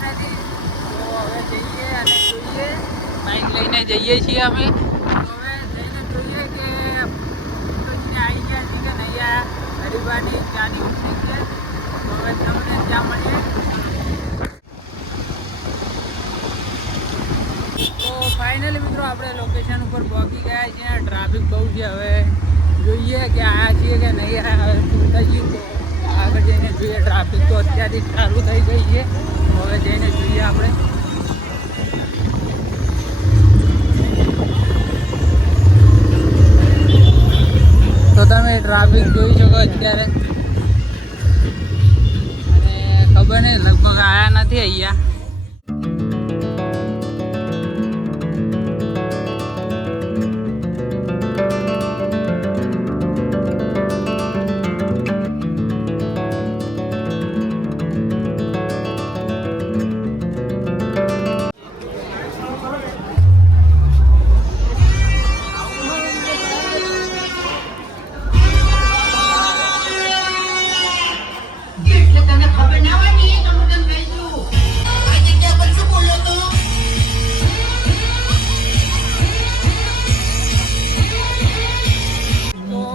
Finally તો હવે જઈએ અને જોઈએ, બાઇક લઈને જઈએ છીએ અમે. તો હવે જઈને જોઈએ કે આવી ગયા છે કે નહીં આવ્યા. હરિભાની ત્યાંની ઉઠી છે. તો હવે તમને ત્યાં મળીએ. તો ફાઇનલી મિત્રો આપણે લોકેશન ઉપર પહોંચી ગયા છીએ. ટ્રાફિક બહુ છે. હવે જોઈએ કે આવ્યા છીએ કે નહીં આવ્યા. હવે શું થઈ ગયું તો આગળ જઈને જોઈએ. ટ્રાફિક તો અત્યારથી ચાલુ થઈ ગઈ છે. હવે જઈને જોઈએ આપણે. તો તમે ટ્રાફિક જોઈ શકો અત્યારે. અને ખબર નહીં લગભગ આવ્યા નથી અહીંયા.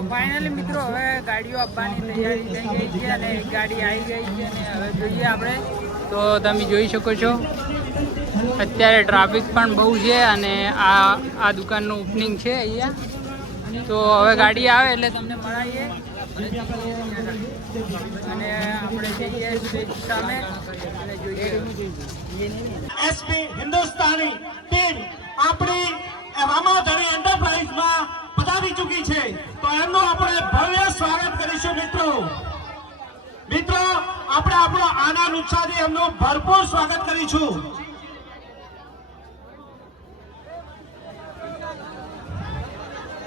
ફાઇનલી મિત્રો હવે ગાડીઓ આપવાની તૈયારી થઈ ગઈ છે અને એક ગાડી આવી ગઈ છે અને હવે જોઈએ આપણે. તો તમે જોઈ શકો છો અત્યારે ટ્રાફિક પણ બહુ છે અને આ દુકાનનું ઓપનિંગ છે અહીંયા. તો હવે ગાડી આવે એટલે તમને મળાવીએ અને આપણે જઈએ સ્ટેજ સામે અને જોઈએ. એસપી હિન્દુસ્તાની ટીમ આપણી રામાધણી એન્ટરપ્રાઇઝમાં પધારી ચૂકી છે. તો એમનું આપણે ભવ્ય સ્વાગત કરીશું મિત્રો. મિત્રો આપણે આપણો આનંદ ઉત્સાહથી એમનું ભરપૂર સ્વાગત કરીશું.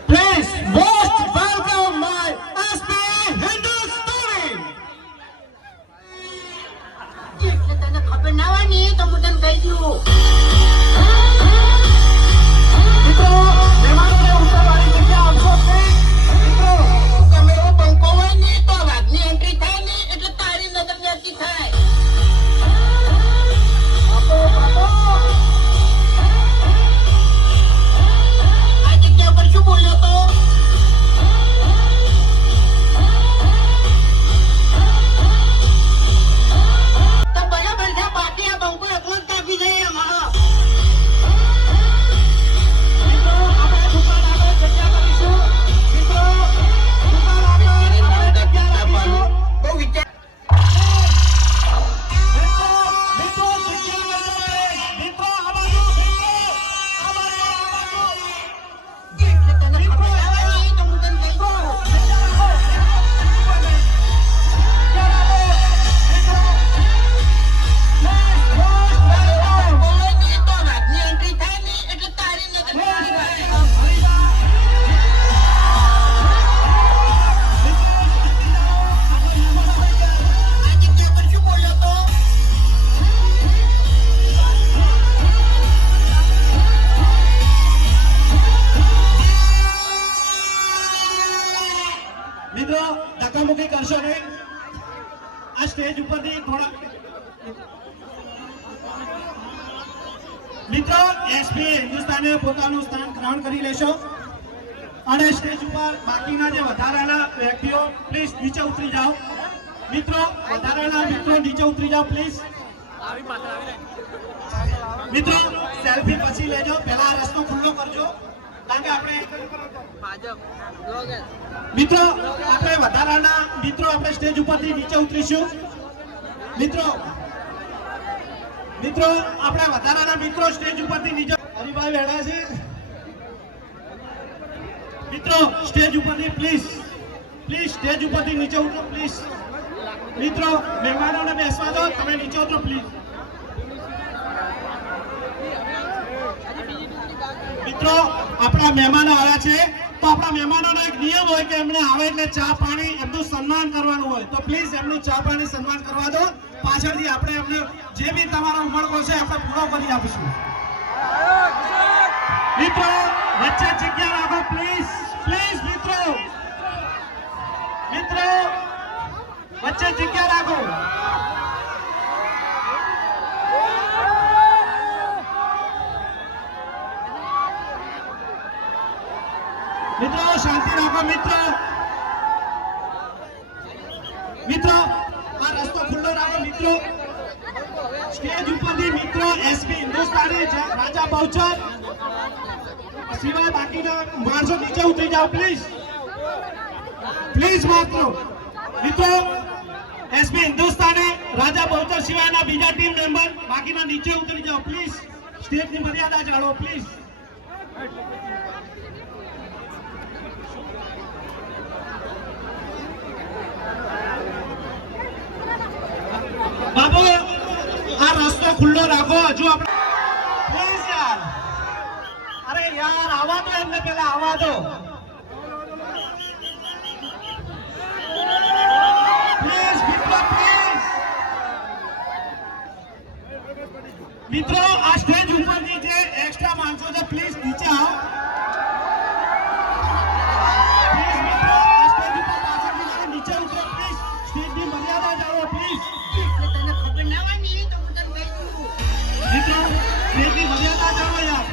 Please most welcome my SP Hindustani. એટલે તને ખબર ના હોય ને તો હું તને કહી દઉં. મિત્રો મહેમાનોને ઉતરવાની જગ્યા આપશો પ્લીઝ. મિત્રો કેમેરો બંકો હોય ને તો વાઘની એન્ટ્રી થાય ને એટલે તારી નજર જતી થાય. આ જગ્યા પર શું બોલ્યો તો? તો બરાબર છે. બાકી આ બંકો એકલો જ કાપી જાય અમારો. મિત્રો આપણે દુકાન આગળ જગ્યા કરીશું. મિત્રો દુકાન આગળ આપણે જગ્યા રાખીશું. બહુ વિચાર મિત્રો જગ્યા કરજો પ્લીઝ. મિત્રો આ બાજુ. આ બાજુ. એટલે તને ખબર ના હોય ને તો હું તને કહી દઉં. બોલે ને તો વાઘની એન્ટ્રી થાય ને એટલે તારી નજર જતી થાય. આ જગ્યા પર શું બોલ્યો તો? મિત્રો ધક્કામુક્કી કરશો નહીં. આ સ્ટેજ ઉપરથી થોડા મિત્રો એસપી હિન્દુસ્તાને પોતાનું સ્થાન ગ્રહણ કરી લેશો અને સ્ટેજ ઉપર બાકીના જે વધારાના વ્યક્તિઓ પ્લીઝ નીચે ઉતરી જાઓ. મિત્રો વધારાના મિત્રો નીચે ઉતરી જાઓ પ્લીઝ. મિત્રો સેલ્ફી પછી લેજો. પહેલા આ રસ્તો ખુલ્લો કરજો કારણ કે આપણે મિત્રો આપણે વધારાના મિત્રો આપણે સ્ટેજ ઉપરથી નીચે ઉતરીશું. મિત્રો આપણે વધારાના મિત્રો સ્ટેજ ઉપરથી નીચે. હરિભાઈ બેઠા છે. મિત્રો સ્ટેજ ઉપરથી પ્લીઝ સ્ટેજ ઉપરથી નીચે ઉતરો પ્લીઝ. મિત્રો મહેમાનોને બેસવા દો. તમે નીચે ઉતરો પ્લીઝ. મિત્રો આપણા મહેમાનો આવ્યા છે તો આપણા મહેમાનોનો એક નિયમ હોય કે એમને આવે એટલે ચા પાણી એમનું સન્માન કરવાનું હોય. તો પ્લીઝ એમનું ચા પાણી સન્માન કરવા દો. પાછળથી આપણે એમને જે બી તમારો ઉમળકો છે આપણે પૂરો કરી આપીશું. મિત્રો વચ્ચે જગ્યા રાખો પ્લીઝ મિત્રો વચ્ચે જગ્યા રાખો. મિત્રો શાંતિ રાખો મિત્રો. મિત્રો આ રસ્તો ખુલ્લો રાખો મિત્રો. સ્ટેજ ઉપરથી મિત્રો એસપી હિન્દુસ્તાની રાજા બહુચર સિવાય બાકીના માણસો નીચે ઉતરી જાઓ પ્લીઝ. પ્લીઝ મિત્રો એસપી હિન્દુસ્તાની રાજા બહુચર સિવાયના બીજા ટીમ મેમ્બર બાકીના નીચે ઉતરી જાઓ પ્લીઝ. સ્ટેજની મર્યાદા જાળવો પ્લીઝ. બાબુ આ રસ્તો ખુલ્લો રાખો. હજુ આપણે પ્લીઝ યાર. અરે યાર આવા દો એમને, પેલા આવા દો પ્લીઝ મિત્રો પ્લીઝ. મિત્રો આ સ્ટેજ ઉપરની જે એક્સ્ટ્રા માણસો છે પ્લીઝ નીચે આવો. પ્લીઝ મિત્રો આ સ્ટેજ ઉપર પાછળથી જરા નીચે ઉતરો પ્લીઝ. સ્ટેજની મર્યાદા જાળવો પ્લીઝ. તને ખબર ના હોય ને તો હું તને બેસું. મિત્રો સ્ટેજની મર્યાદા જાળવો યાર.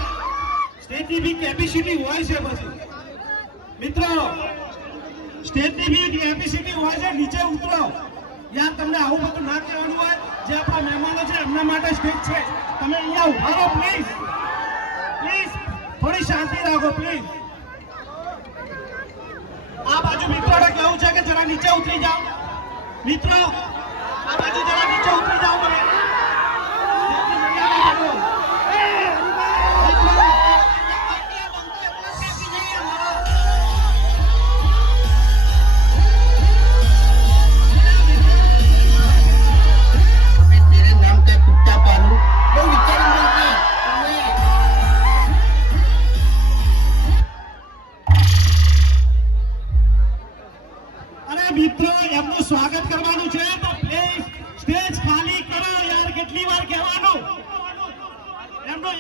સ્ટેજની બી કેપેસિટી હોય છે પછી. મિત્રો સ્ટેજની બી કેપેસિટી હોય છે. નીચે ઉતરો યાર. તમને આવું બધું ના કહેવાનું હોય. જે આપણા મહેમાનો છે એમના માટે સ્ટેજ છે. તમે અહીંયા ઉભા રહો પ્લીઝ. પ્લીઝ થોડી શાંતિ રાખો પ્લીઝ. આ બાજુ મિત્રોને કહેવું છે કે જરા નીચે ઉતરી જાઓ. મિત્રો આ બાજુ જરા નીચે ઉતરી જાઓ તમે. સ્ટેજની મર્યાદા જાળવો. મિત્રો मैं तेरे नाम का कुत्ता पालूं वो विचार नहीं. અરે મિત્રો એમનું સ્વાગત કરવાનું છે તો પ્લીઝ સ્ટેજ ખાલી કરો યાર. કેટલી વાર કહેવાનું એમનું.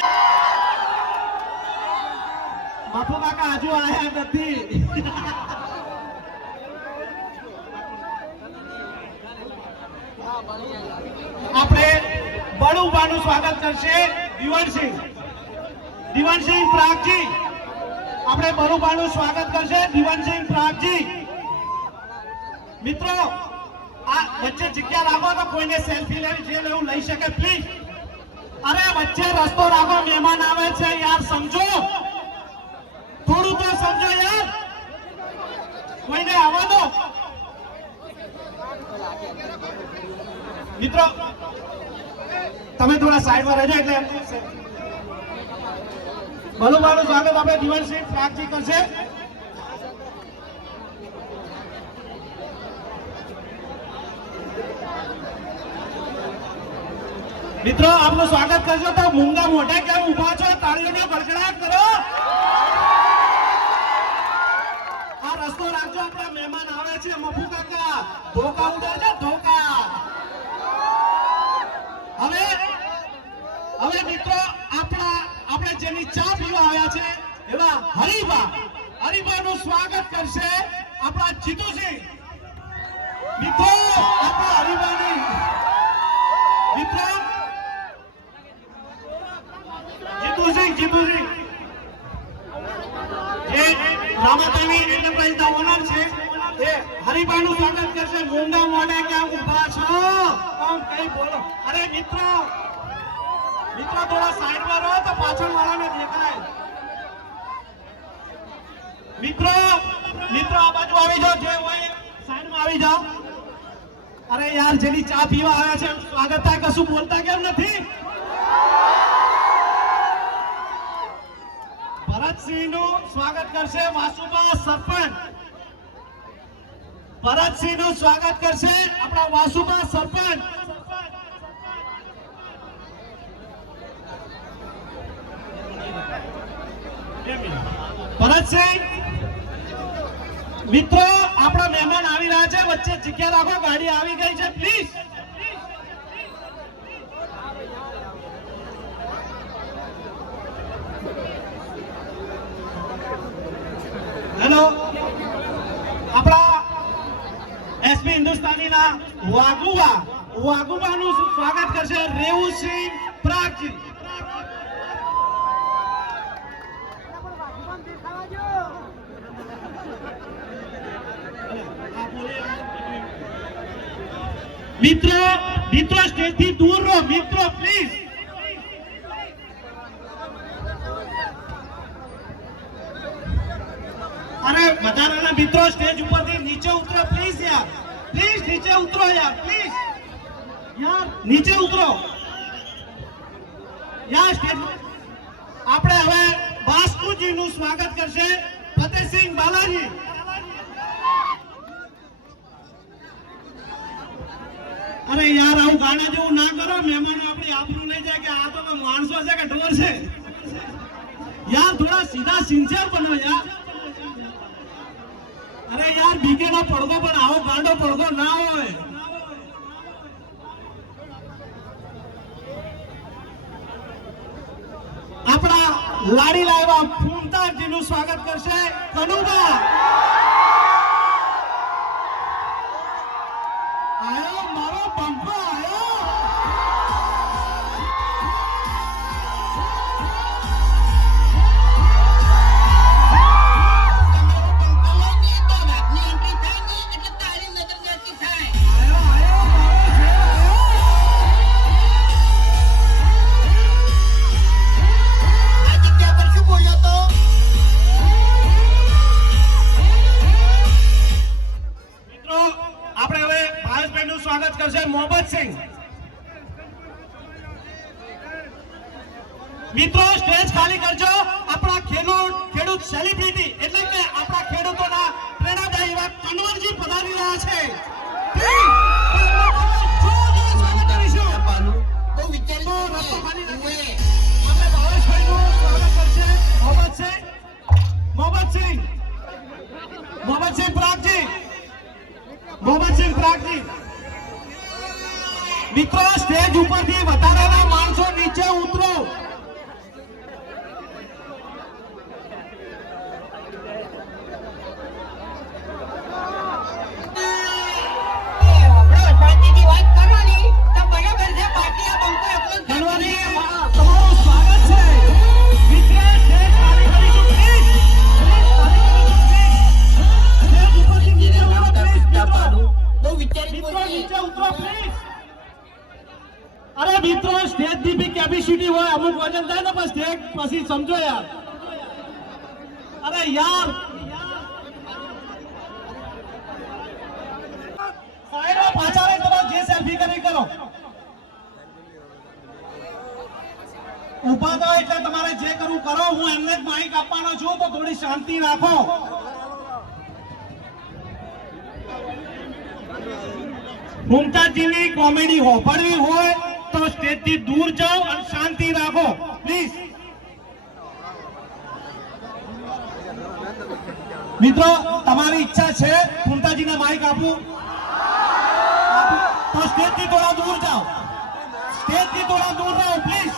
બાપુ કાકા હજુ આયા નથી. આપણે બળુબાનું સ્વાગત કરશે દિવાનસિંહ. દિવાનસિંહ પ્રાગજી. આપણે બળુબાનું સ્વાગત કરશે દિવાનસિંહ પ્રાગજી. મિત્રો આ વચ્ચે જગ્યા રાખો તો કોઈને સેલ્ફી લેવી જે લેવું લઈ શકે પ્લીઝ. અરે વચ્ચે રસ્તો રાખો. મહેમાન આવે છે યાર, સમજો. થોડું તો સમજો યાર. કોઈને આવવા દો. મિત્રો તમે થોડા સાઈડમાં રહેજો એટલે ભલુમાનું સ્વાગત આપણે દિવાનસિંહ પ્રાગજી કરશે. મિત્રો આપનું સ્વાગત કરજો તો મૂંગા મોઢે કેમ ઉભા છો? તાળીઓનો ગડગડાટ કરો. આ રસ્તો રાખજો. આપણા મહેમાન આવે છે. મફુ કાકા ધોકા ઉડાડજો ધોકા. હવે મિત્રો આપણે જેની ચા પીવા આવ્યા છે એવા હરિભાનું સ્વાગત કરશે આપણા જીતુસિંહ. મિત્રો આપણા હરિભાની મિત્રો જીતુસિંહ જે રામાદેવી એન્ટરપ્રાઇઝના ઓનર છે એ હરિભાનું સ્વાગત કરશે. મૂંગા મોઢે ક્યાં ઊભા છો? આમ કઈ બોલો. અરે મિત્રો થોડા સાઈડમાં રહો તો પાછળ વાળાને દેખાય. મિત્રો આ બાજુ આવી જાઓ. જે હોય સાઈડમાં આવી જાઓ. અરે યાર જેની ચા પીવા આવ્યા છે સ્વાગત થાય, કશું બોલતા કેમ નથી? ભરતસિંહનું સ્વાગત કરશે વાસુબા સરપંચ. ભરતસિંહનું સ્વાગત કરશે આપણા વાસુબા સરપંચ. ભરતસિંહ મિત્રો આપણા મહેમાન આવી રહ્યા છે. વચ્ચે જગ્યા રાખો. ગાડી આવી ગઈ છે પ્લીઝ. હેલો આપણા એસપી હિન્દુસ્તાનીના વાગુબાનું સ્વાગત કરશે રેવુસિંહ પ્રાગજી. મિત્રો સ્ટેજથી દૂર રહો મિત્રો પ્લીઝ. અરે વધારાના મિત્રો સ્ટેજ ઉપરથી નીચે ઉતરો પ્લીઝ યાર. પ્લીઝ નીચે ઉતરો યાર પ્લીઝ. યાર નીચે ઉતરો યાર. સ્ટેજ આપણે હવે બાસ્કુજીનું સ્વાગત કરશે ફતેહસિંહ બાલાજી. અરે યાર આવું ગાણા જેવું ના કરો. મહેમાનો આપણી આબરૂ નહીં જાય કે આ તો માણસો છે કે ઢોર છે. યાર થોડા સીધા સિન્સિયર બનો યાર. અરે યાર બીકેનો પડદો પણ આવો ગાંડો પડદો ના હોય. આપણા લાડી લાવ્યા ફૂમતાજીનું સ્વાગત કરશે કનુબા. આયો મારો બંકો આયો. સ્વાગત કરશે મોહમ્મદસિંહ. મિત્રો સ્ટેજ ખાલી કરજો. આપણા ખેડૂત સેલિબ્રિટી એટલે કે આપણા ખેડૂતોના પ્રેરણાદાયી એવા કનવરજી પધારી રહ્યા છે. મોહમ્મદસિંહ પ્રાગજી. મિત્રો સ્ટેજ ઉપરથી વધારાના માણસો નીચે ઉતરો. તમારું સ્વાગત છે. મિત્રો સ્ટેજ ખાલી કરીશું પ્લીઝ. સ્ટેજ ઉપરથી નીચે ઉતરો પ્લીઝ. મિત્રો નીચે ઉતરો પ્લીઝ. અરે મિત્રો સ્ટેજ ની બી કેપેસિટી હોય. અમુક વજન થાય ને પણ સ્ટેજ પછી સમજો યાર. અરે યાર સાઈડમાં પાછા રહી કરો. જે સેલ્ફી કરી કરો. ઉભા થાઓ એટલે તમારે જે કરવું કરો. હું એમને જ માઇક આપવાનો છું તો થોડી શાંતિ રાખો. મુમતાજજીની કોમેડી હોભળવી હોય તો સ્ટેજ થી દૂર જાઓ અને શાંતિ રાખો પ્લીઝ. મિત્રો તમારી ઈચ્છા છે મુમતાજીને માઇક આપું તો સ્ટેજ થી થોડા દૂર જાઓ. સ્ટેજ થી થોડા દૂર રહો પ્લીઝ.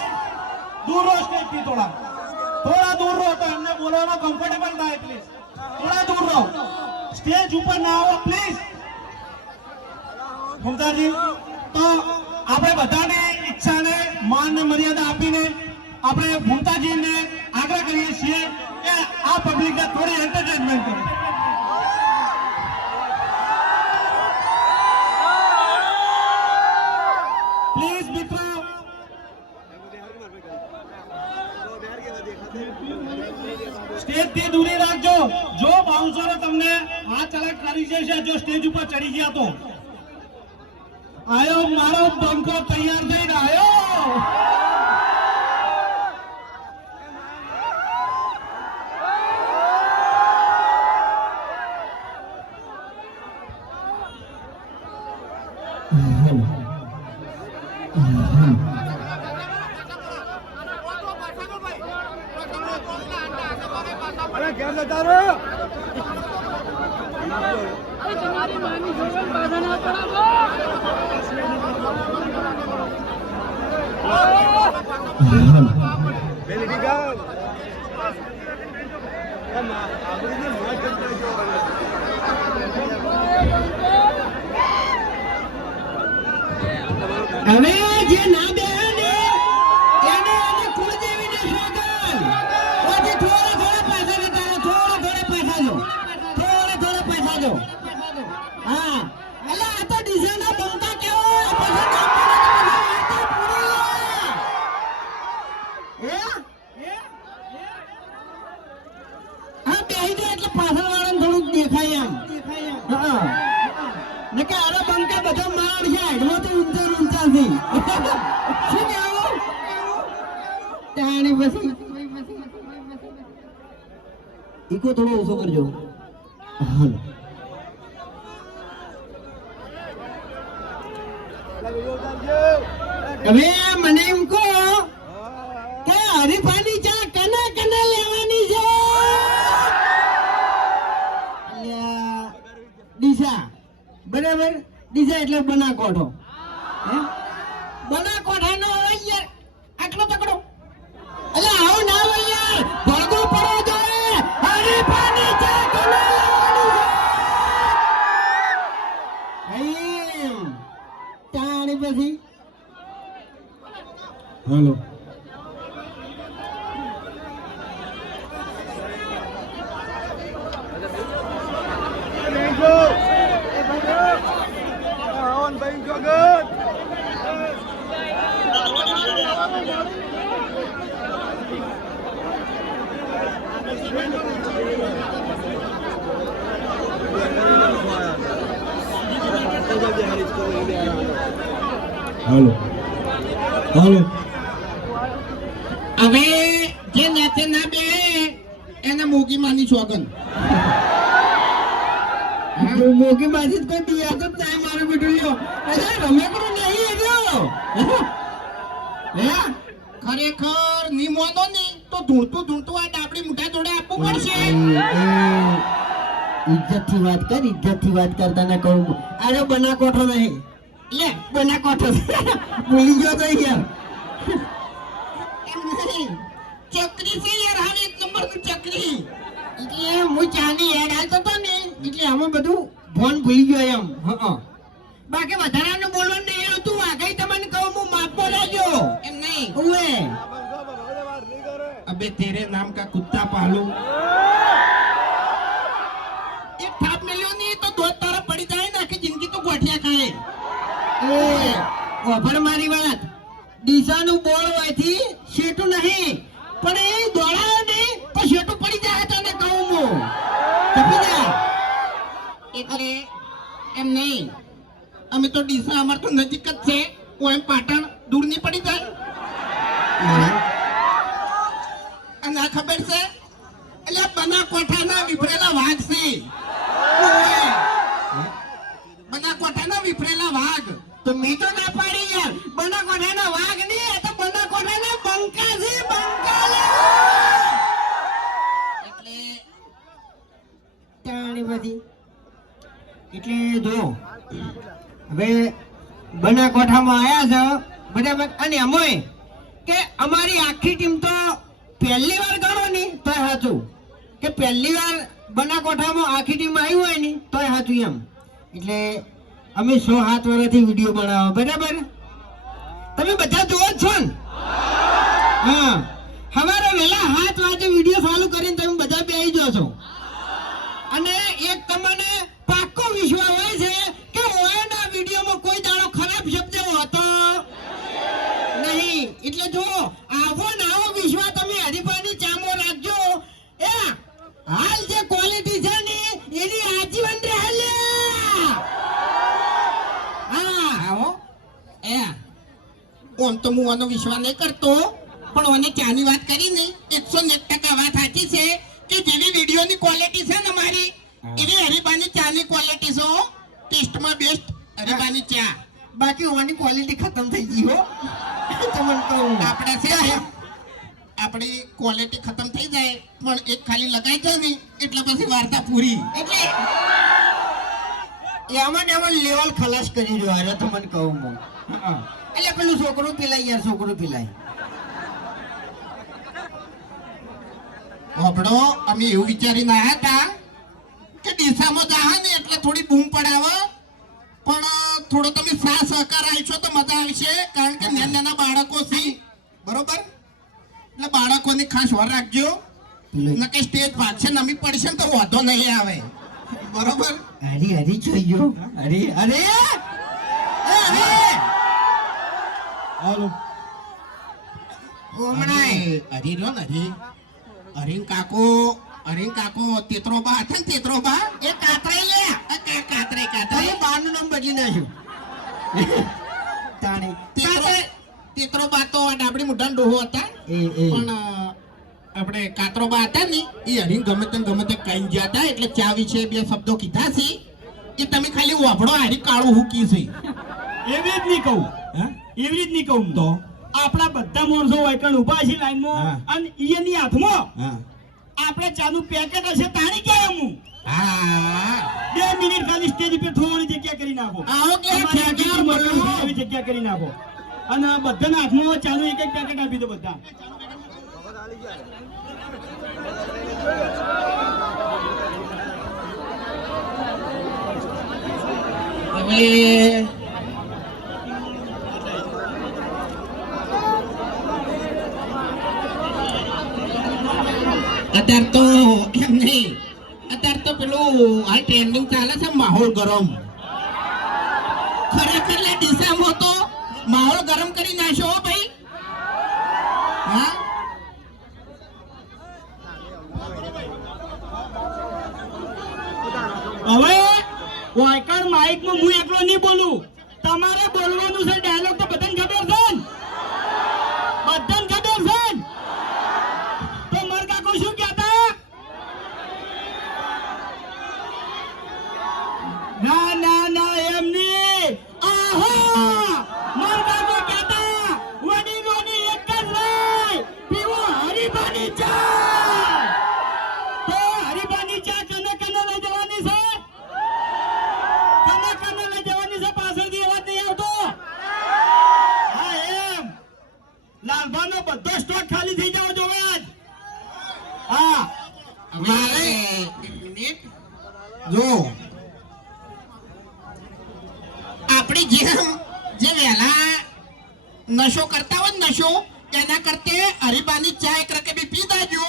દૂર રહો સ્ટેજ થી થોડા દૂર રહો તો એમને બોલવાનો કમ્ફર્ટેબલ થાય પ્લીઝ. થોડા દૂર રહો. સ્ટેજ ઉપર ના આવો પ્લીઝ. મુમતાજી તો આપણે બધાની ઈચ્છાને માન ને મર્યાદા આપીને આપણે મુમતાજીને આગ્રહ કરીએ છીએ કે આ પબ્લિકને થોડી એન્ટરટેનમેન્ટ કરો. પ્લીઝ મિત્રો સ્ટેજ થી દૂરી રાખજો. જો બાઉન્સરો તમને હાથ ચલાક કરી જશે જો સ્ટેજ ઉપર ચડી ગયા તો. આયો મારો બંકો તૈયાર થઈને આયો. તમારી માની જોગન બાધા ના પડાવો. હવે જે ના બે ને એને કુળદેવી ને સોગન. ઓજી થોડા પૈસા લેતા થોડા પૈસા દો. હા એટલે આ તો ડીઝલ ના બંકા કેવો બધા માણ છે હાઈટમાં તો ઊંચા થી શું કહેવું તાણી પછી ઈકો થોડો ઓછો કરજો હાલો હવે મને એમ કહો કે હરીફાની ચા કના કના લેવાની છે અલ્યા, ડીસા બરાબર ડીસા એટલે બનાકોઠો હે બનાકોઠાનો હોય યાર આટલો તકડો એટલે આવું ના હોય યાર ભળગો પડો જોઈએ હરીફાની ચા કના લેવાની છે એમ તાણી પછી હાલો હાલો હાલો હવે જે નેતે ના બે એને મોગી માની સોગન મોગી બાજી કોઈ બિયા તો નહીં મારો બેટો લ્યો અરે રમે કરો નહીં એનો હે ખરેખર ની મોનો ની તો ધૂણતું આ ડાબડી મુઠા જોડે આપવું પડશે ઇજ્જત થી વાત કર ઇજ્જત થી વાત કરતા ના કહું અરે બનાકોઠો નહીં લે બનાકોઠો ભૂલી ગયો તો યાર એમ નહીં ચકરી છે યાર હાલ એક નંબર નું ચકરી એટલે હું ચાની હેડ હાલતો તો ને એટલે આમાં બધું ફોન ભૂલી ગયો એમ હા બાકી વધારાનું બોલવાનું નહીં આવતું આગળ તમને કહું હું માપમાં રહેજો એમ નહીં ઓએ અબે તેરે નામ કા કુત્તા પાલू એક થાપ મેલ્યો ની તો દો તારા પડી જાય ને આખી જિંદગી તો ગોઠિયા ખાય એ ઓફર મારી વાત ડીસાનું બોળ હોયથી શેટું નહીં પણ એ દોડાયો નહીં તો શેટું પડી જાય તને કહું હું કપી જા એટલે એમ નહીં અમે તો ડીસા અમાર તો નજીક જ છે હું એમ પાટણ દૂર નહીં પડી જાય અને આ ખબર છે એટલે બનાકોઠાના વિફરેલા વાઘ છે ઓય. બનાકોઠાના વિફરેલા વાઘ તો મેં તો ના પાડી યાર બનાકોઠાના વાઘ નહીં આ તો બનાકોઠાના બંકા છે બંકા એટલે તાણી બધી એટલે જો હવે બનાકોઠામાં આયા છે બરાબર અને અમોય કે અમારી આખી ટીમ તો પહેલી વાર ગણો ની તોય સાચું કે પહેલી વાર બનાકોઠામાં આખી ટીમ આવી હોય ને તોય સાચું એમ એટલે અમે 6-7 વર્ષથી વિડીયો બનાવો બરાબર તમે બધા જોવો જ છો ને હા સવારે વહેલા 7 વાગે વિડીયો ચાલુ કરીને તમે બધા બેસી જાઓ છો અને એક તમને પાક્કો વિશ્વાસ હોય છે કે ઓયના વિડીયોમાં કોઈ દાડો ખરાબ શબ્દ હોતો નહીં એટલે જો આવો ને આવો વિશ્વાસ તમે હરીફાની ચામો રાખજો એ હાલ જે ક્વોલિટી છે ને એની આજીવન રહે હા આવો એ ઓમ તો હું આનો વિશ્વાસ નહીં કરતો પણ ઓને ચાની વાત કરી ને 101% વાત સાચી છે કે જેવી વિડીયોની ક્વોલિટી છે ને મારી એવી હરીબાની ચાની ક્વોલિટી છે ટેસ્ટમાં બેસ્ટ હરીબાની ચા બાકી ઓની ક્વોલિટી ખતમ થઈ ગઈ હો તમને કહું આપણે છે આપણી ક્વોલિટી ખતમ થઈ જાય પણ એક ખાલી લગાઈ જાય ને એટલે પછી વાર્તા પૂરી એટલે એમાં ને એમાં લેવલ ખલાસ કરી રહ્યો અરે તમને કહું હું હા એટલે પેલું છોકરું પીલાય યાર છોકરું પીલાય આપણો અમે એવું વિચારીને આવ્યા હતા કે ડીસામાં જા ને એટલે થોડી બૂમ પડાવે પણ થોડો તમે સાથ સહકાર આપશો તો મજા આવશે કારણ કે નાના બાળકો છે બરોબર એટલે બાળકોની ખાસ વાર રાખજો નકે સ્ટેજ ભાગશે નમી પડશે ને તો વાંધો નહીં આવે બરોબર હરી હરી જોઈ ગયો હરી અરે હાલો હરી રહ્યો ને હરીન કાકો તેતરો બા હતા ને તેતરો બા એ કાતરાઈ લે કાતરાઈ તમે બારનું નામ બદલી નાખ્યું તાણી તેતરો બાતો આ ડાબડી મુઢાન ડોહો હતા પણ આપણે કાતરો બા હતા ને એ હરીને ગમે તે કઈ ગયા હતા એટલે ચા વિશે બે શબ્દો કીધા છે એ તમે ખાલી વાપડો હારી કાળું હું કી છે એવી જ નહીં કહું, એવી જ નહીં કહું તો આપણા બધા માણસો વાયકણ ઉભા છે લાઈનમાં અને ઈયની હાથમાં આપણે ચાનું પેકેટ હશે તાણી ક્યાં હું હા 2 મિનિટ ખાલી સ્ટેજ પર થોડી જગ્યા કરી નાખો. આવો કે અમારી ઠેકાર આખી ટીમ બોલો. એવી જગ્યા કરી નાખો અને બધાના હાથમાં ચાનું એક પેકેટ આપી દો બધા. હવે અત્યારે તો એમ નહીં, અત્યારે તો પેલું આ ટ્રેન્ડિંગ ચાલે છે માહોલ ગરમ. ખરેખર લે ડીસામાં તો માહોલ ગરમ કરી નાખ્યો હો ભાઈ. હા હવે વાયકણ માઇકમાં હું એકલો નહીં બોલું, તમારે બોલવાનું છે. ડાયલોગ તો બધાને ખબર છે ને? બધાને ખબર છે ને? તો મર કાકો શું કહેતા? ના ના ના એમ નહીં. આહા મર કાકો કહેતા વડીલોની એક જ રાય પીવો હરીબાની ચા. તો હરીબાની ચા કને કને લઈ જવાની છે? કને કને લઈ જવાની છે? પાછળથી અવાજ નહીં આવતો. હા એમ લાલભાનો બધો સ્ટોક ખાલી થઈ જવો જોવે આજ. હા મારે એક મિનિટ જો આપણી જે વહેલા નશો કરતા હોય ને નશો એના કરતે હરીબાની ચા એક રકેબી પી દાજો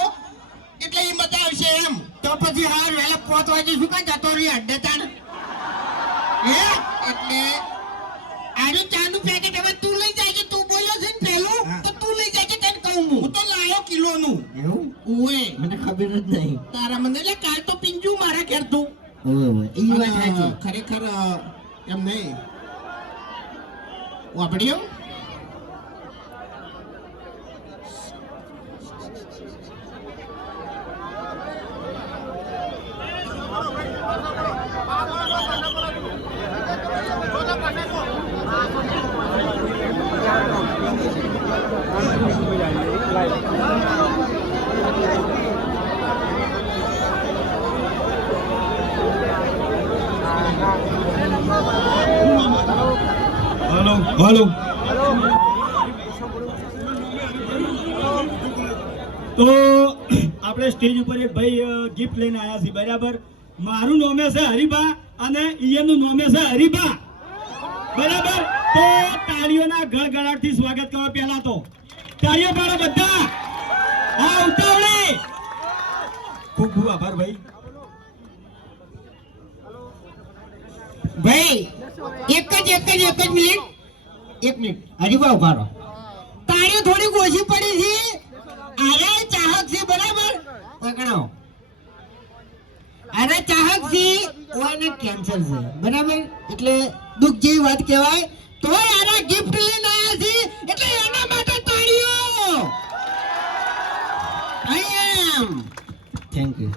એટલે એ મજા આવશે એમ. તો પછી હાર વહેલા 5 વાગે શું કાંઈ જતો રહી અડ્ડે તાણ એટલે આનું ચાનું પેકેટ હવે તું લઈ જાય છે. તું બોલ્યો છે ને પહેલું તો તું લઈ જાય છે તને કહું હું તો લાયો કિલોનું. એવું ઓએ મને ખબર જ નહીં. તારા મને એટલે કાલ તો પિંજુ મારા ઘેર તું. ઓય એ વાત સાચી. ખરેખર એમ નહીં વાપડ્યો હાલો હાલો. તો આપણે સ્ટેજ ઉપર એક ભાઈ ગિફ્ટ લઈને આવ્યા છીએ, બરાબર? મારું નામે છે હરીબા અને ઈયનું નામે છે હરીબા, બરાબર? તો તાળીઓના ગળગળાટથી સ્વાગત કરવા પહેલા તો તાળીઓ પાડો બધા. હા ઉતાવળી. ખૂબ ખૂબ આભાર ભાઈ. ભાઈ એક જ મિનિટ હરીબા ઉભા રહો. તાળીઓ થોડીક ઓછી પડી છે. આરે ચાહક છે બરાબર પકડાવો. આરે ચાહક છે ઓને કેન્સર છે બરાબર એટલે દુઃખ જેવી વાત કહેવાય. તો આરે ગિફ્ટ લઈને આવ્યા છે એટલે એના માટે તાળીઓ. આઈ એમ થેન્ક યુ.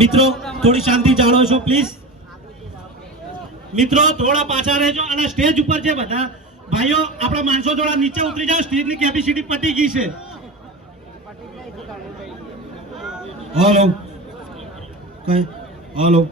મિત્રો થોડી શાંતિ જાળવો છો પ્લીઝ. મિત્રો થોડા પાછા રહેજો અને સ્ટેજ ઉપર છે બધા ભાઈઓ આપણા માણસો થોડા નીચે ઉતરી જાઓ, સ્ટેજની કેપેસિટી પતી ગઈ છે. હેલો કઈ હેલો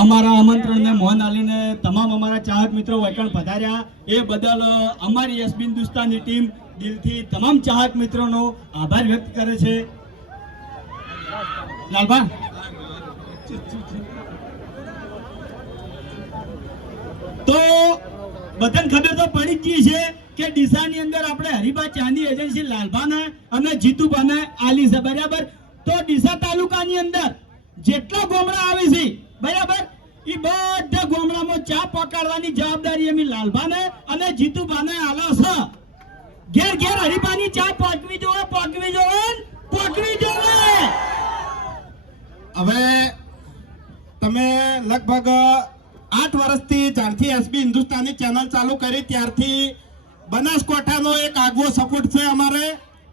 અમારા આમંત્રણને મોહન આલીને તમામ અમારા ચાહક મિત્રો વૈકણ પધાર્યા એ બદલ અમારી એસબી હિન્દુસ્તાની ટીમ દિલથી તમામ ચાહક મિત્રોનો આભાર વ્યક્ત કરે છે. લાલબા તો બધાને ખબર તો પડી જ ગઈ છે કે ડીસાની અંદર આપણે હરિભા ચાની એજન્સી લાલભાને અને જીતુભાને આલી છે બરાબર. તો ડીસા તાલુકાની અંદર જેટલા ગામડા આવે છે બરાબર એ બધા ગામડામાં ચા પકાડવાની જવાબદારી અમે લાલભાને અને જીતુભાને આલા છે. ઘેર ઘેર હરિભાની ચા પકવી જોવે પકવી જોવે પકવી જોવે. હવે તમે લગભગ 8 વર્ષથી જ્યારથી એસબી હિન્દુસ્તાની ચેનલ ચાલુ કરી ત્યારથી બનાસકાંઠાનો એક આગવો સપોર્ટ છે અમારે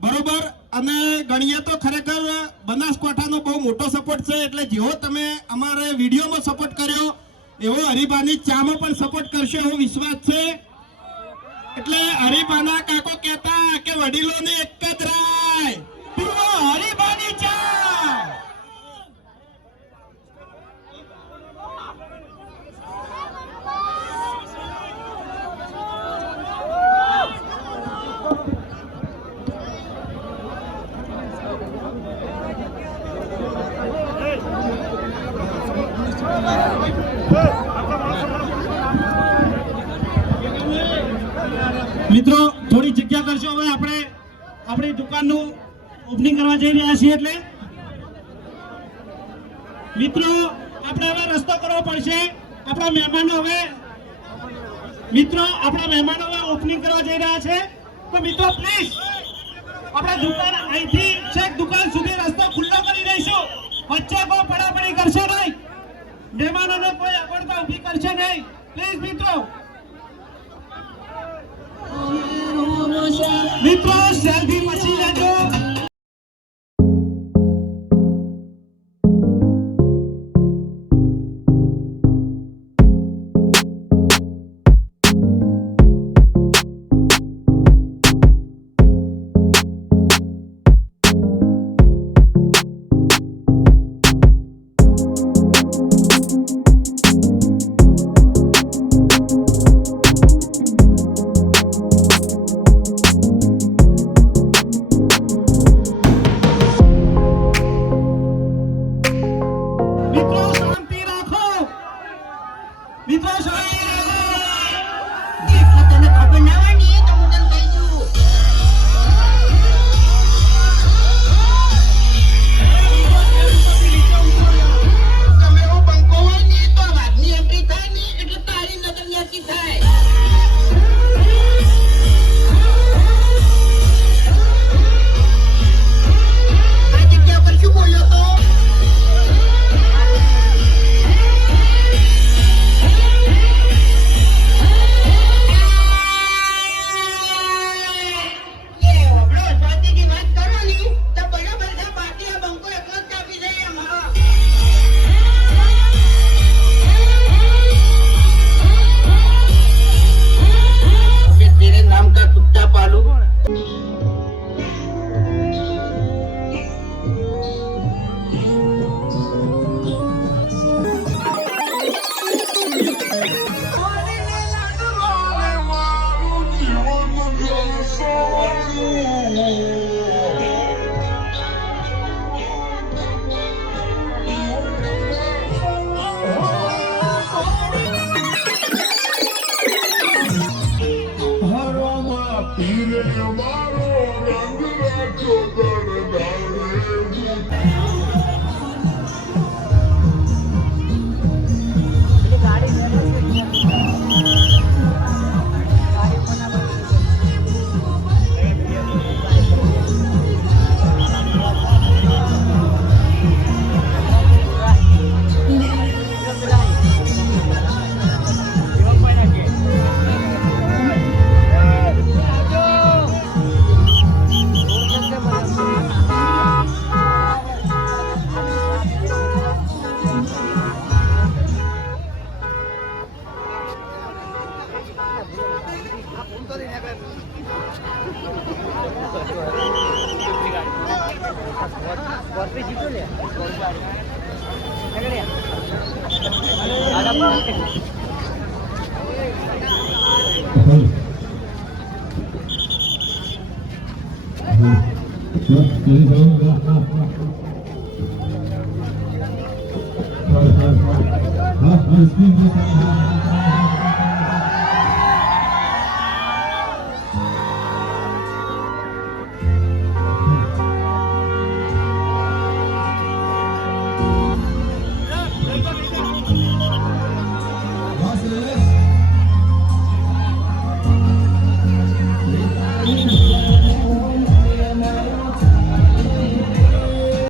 બરોબર. અને ગણીએ તો ખરેખર બનાસકાંઠાનો બહુ મોટો સપોર્ટ છે. એટલે જેવો તમે અમારે વિડીયોમાં સપોર્ટ કર્યો એવો હરિભાની ચામાં પણ સપોર્ટ કરશો એવો વિશ્વાસ છે. એટલે હરિભાના કાકો કહેતા કે વડીલોને એક જ રાય પીવો હરિભાની ચા. મિત્રો થોડી જગ્યા કરશો. હવે આપણે આપણી દુકાનનું ઓપનિંગ કરવા જઈ રહ્યા છીએ. એટલે મિત્રો આપણે હવે રસ્તો કરવો પડશે. આપણા મહેમાનો હવે ઓપનિંગ કરવા જઈ રહ્યા છે. તો મિત્રો પ્લીઝ આપણે દુકાન અહીંથી છેક દુકાન સુધી રસ્તો ખુલ્લો કરી દઈશું. વચ્ચે કોઈ પડાપડી કરશે નહીં, મહેમાનોને કોઈ અગવડતા ઊભી કરશે નહીં પ્લીઝ મિત્રો. મિત્રો સેલ્ફી પછી લેજો. હા